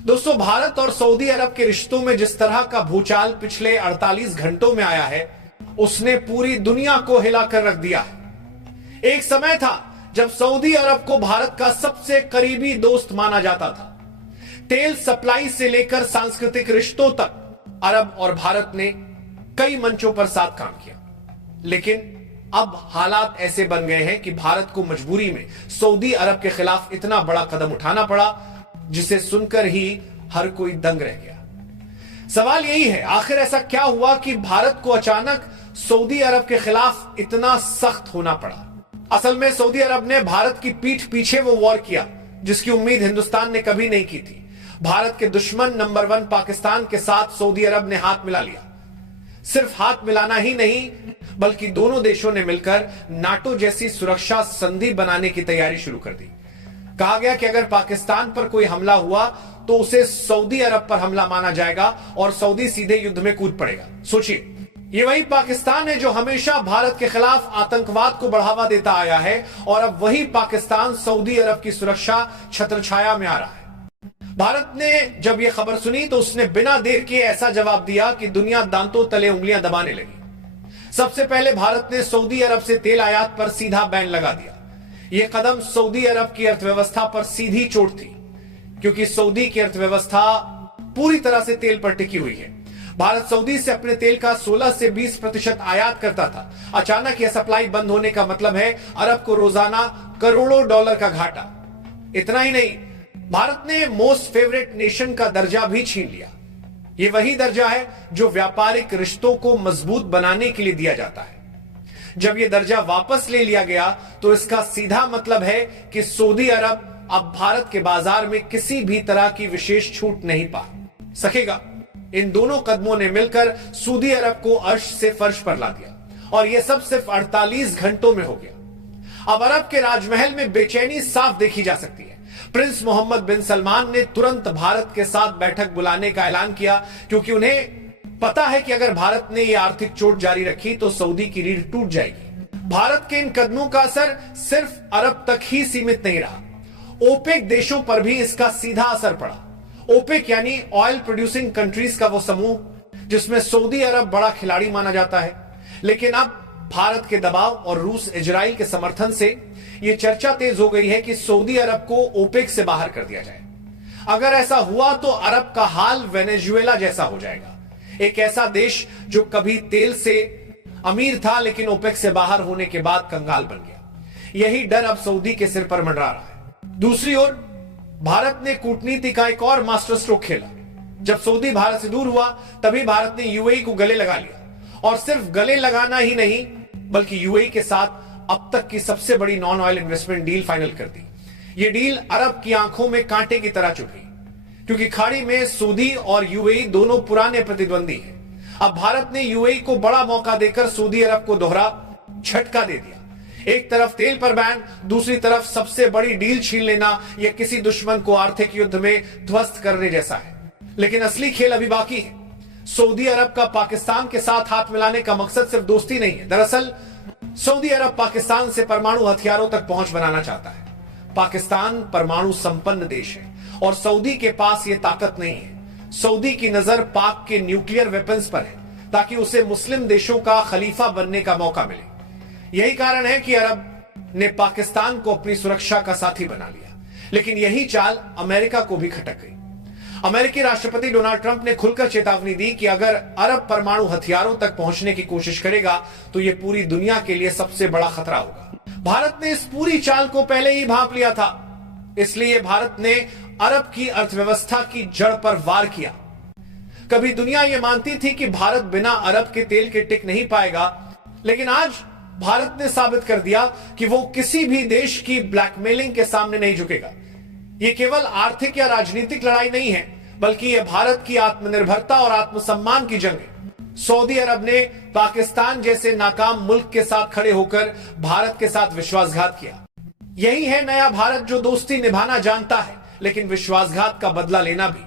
दोस्तों, भारत और सऊदी अरब के रिश्तों में जिस तरह का भूचाल पिछले 48 घंटों में आया है, उसने पूरी दुनिया को हिलाकर रख दिया है। एक समय था जब सऊदी अरब को भारत का सबसे करीबी दोस्त माना जाता था। तेल सप्लाई से लेकर सांस्कृतिक रिश्तों तक अरब और भारत ने कई मंचों पर साथ काम किया। लेकिन अब हालात ऐसे बन गए हैं कि भारत को मजबूरी में सऊदी अरब के खिलाफ इतना बड़ा कदम उठाना पड़ा, जिसे सुनकर ही हर कोई दंग रह गया। सवाल यही है, आखिर ऐसा क्या हुआ कि भारत को अचानक सऊदी अरब के खिलाफ इतना सख्त होना पड़ा? असल में सऊदी अरब ने भारत की पीठ पीछे वो वॉर किया जिसकी उम्मीद हिंदुस्तान ने कभी नहीं की थी। भारत के दुश्मन नंबर 1 पाकिस्तान के साथ सऊदी अरब ने हाथ मिला लिया। सिर्फ हाथ मिलाना ही नहीं, बल्कि दोनों देशों ने मिलकर नाटो जैसी सुरक्षा संधि बनाने की तैयारी शुरू कर दी। कहा गया कि अगर पाकिस्तान पर कोई हमला हुआ तो उसे सऊदी अरब पर हमला माना जाएगा और सऊदी सीधे युद्ध में कूद पड़ेगा। सोचिए, ये वही पाकिस्तान है जो हमेशा भारत के खिलाफ आतंकवाद को बढ़ावा देता आया है, और अब वही पाकिस्तान सऊदी अरब की सुरक्षा छत्रछाया में आ रहा है। भारत ने जब यह खबर सुनी तो उसने बिना देर किए ऐसा जवाब दिया कि दुनिया दांतों तले उंगलियां दबाने लगी। सबसे पहले भारत ने सऊदी अरब से तेल आयात पर सीधा बैन लगा दिया। यह कदम सऊदी अरब की अर्थव्यवस्था पर सीधी चोट थी, क्योंकि सऊदी की अर्थव्यवस्था पूरी तरह से तेल पर टिकी हुई है। भारत सऊदी से अपने तेल का 16 से 20% आयात करता था। अचानक यह सप्लाई बंद होने का मतलब है अरब को रोजाना करोड़ों डॉलर का घाटा। इतना ही नहीं, भारत ने मोस्ट फेवरेट नेशन का दर्जा भी छीन लिया। यह वही दर्जा है जो व्यापारिक रिश्तों को मजबूत बनाने के लिए दिया जाता है। जब यह दर्जा वापस ले लिया गया तो इसका सीधा मतलब है कि सऊदी अरब अब भारत के बाजार में किसी भी तरह की विशेष छूट नहीं पा सकेगा। इन दोनों कदमों ने मिलकर सऊदी अरब को अर्श से फर्श पर ला दिया, और यह सब सिर्फ 48 घंटों में हो गया। अब अरब के राजमहल में बेचैनी साफ देखी जा सकती है। प्रिंस मोहम्मद बिन सलमान ने तुरंत भारत के साथ बैठक बुलाने का ऐलान किया, क्योंकि उन्हें पता है कि अगर भारत ने यह आर्थिक चोट जारी रखी तो सऊदी की रीढ़ टूट जाएगी। भारत के इन कदमों का असर सिर्फ अरब तक ही सीमित नहीं रहा, ओपेक देशों पर भी इसका सीधा असर पड़ा। ओपेक यानी ऑयल प्रोड्यूसिंग कंट्रीज का वो समूह जिसमें सऊदी अरब बड़ा खिलाड़ी माना जाता है। लेकिन अब भारत के दबाव और रूस इजराइल के समर्थन से यह चर्चा तेज हो गई है कि सऊदी अरब को ओपेक से बाहर कर दिया जाए। अगर ऐसा हुआ तो अरब का हाल वेनेजुएला जैसा हो जाएगा, एक ऐसा देश जो कभी तेल से अमीर था लेकिन ओपेक से बाहर होने के बाद कंगाल बन गया। यही डर अब सऊदी के सिर पर मंडरा रहा है। दूसरी ओर भारत ने कूटनीति का एक और मास्टर स्ट्रोक खेला। जब सऊदी भारत से दूर हुआ तभी भारत ने यूएई को गले लगा लिया, और सिर्फ गले लगाना ही नहीं बल्कि यूएई के साथ अब तक की सबसे बड़ी non oil investment deal final कर दी। यह डील अरब की आंखों में कांटे की तरह चुभी, क्योंकि खाड़ी में सऊदी और यूएई दोनों पुराने प्रतिद्वंदी हैं। अब भारत ने यूएई को बड़ा मौका देकर सऊदी अरब को दोहरा झटका दे दिया। एक तरफ तेल पर बैन, दूसरी तरफ सबसे बड़ी डील छीन लेना, यह किसी दुश्मन को आर्थिक युद्ध में ध्वस्त करने जैसा है। लेकिन असली खेल अभी बाकी है। सऊदी अरब का पाकिस्तान के साथ हाथ मिलाने का मकसद सिर्फ दोस्ती नहीं है। दरअसल सऊदी अरब पाकिस्तान से परमाणु हथियारों तक पहुंच बनाना चाहता है। पाकिस्तान परमाणु संपन्न देश है और सऊदी के पास यह ताकत नहीं है। सऊदी की नजर पाक के न्यूक्लियर वेपन्स पर है, ताकि उसे मुस्लिम देशों का खलीफा बनने का मौका मिले। यही कारण है कि अरब ने पाकिस्तान को अपनी सुरक्षा का साथी बना लिया। लेकिन यही चाल अमेरिका को भी खटक गई। अमेरिकी राष्ट्रपति डोनाल्ड ट्रंप ने खुलकर चेतावनी दी कि अगर अरब परमाणु हथियारों तक पहुंचने की कोशिश करेगा तो यह पूरी दुनिया के लिए सबसे बड़ा खतरा होगा। भारत ने इस पूरी चाल को पहले ही भांप लिया था, इसलिए भारत ने अरब की अर्थव्यवस्था की जड़ पर वार किया। कभी दुनिया यह मानती थी कि भारत बिना अरब के तेल के टिक नहीं पाएगा, लेकिन आज भारत ने साबित कर दिया कि वो किसी भी देश की ब्लैकमेलिंग के सामने नहीं झुकेगा। यह केवल आर्थिक या राजनीतिक लड़ाई नहीं है, बल्कि यह भारत की आत्मनिर्भरता और आत्मसम्मान की जंग है। सऊदी अरब ने पाकिस्तान जैसे नाकाम मुल्क के साथ खड़े होकर भारत के साथ विश्वासघात किया। यही है नया भारत, जो दोस्ती निभाना जानता है लेकिन विश्वासघात का बदला लेना भी।